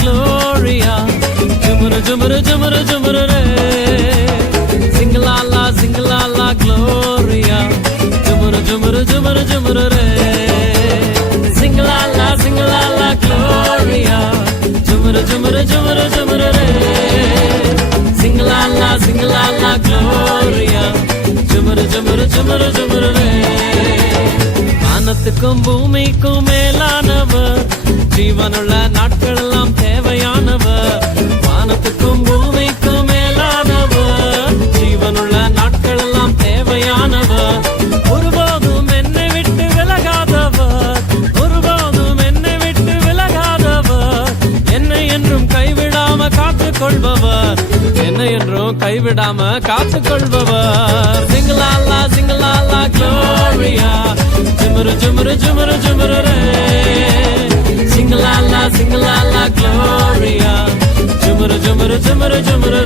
Gloria. Jumuru, jumuru, jumuru, jumuru, re. Sing la la, Gloria. Jumuru, jumuru, jumuru, jumuru, re. Sing la la, Gloria. Jumuru, jumuru, jumuru, jumuru, re. Sing la la, Gloria. Jumuru, jumuru, jumuru, jumuru, re. வானத்துக்கும் பூமிக்கும் மேலானவர், ஜீவனுள்ள நாட்கள் எல்லாம் தேவையானவர். வானத்துக்கும் பூமிக்கும் மேலானவர், ஜீவனுள்ள நாட்கள் எல்லாம் தேவையானவர். ஒருபோதும் என்னை விட்டு விலகாதவர், ஒருபோதும் என்னை விட்டு விலகாதவர். என்னை என்றும் கைவிடாம காத்துக் கொள்பவர், என்னை என்றும் கைவிடாம காத்துக் கொள்பவர். சிங்கலாலா சிங்கலாலா Gloria. Jumuru, jumuru, jumuru, jumuru, re. Sing la la, Gloria. Jumuru, jumuru, jumuru, jumuru,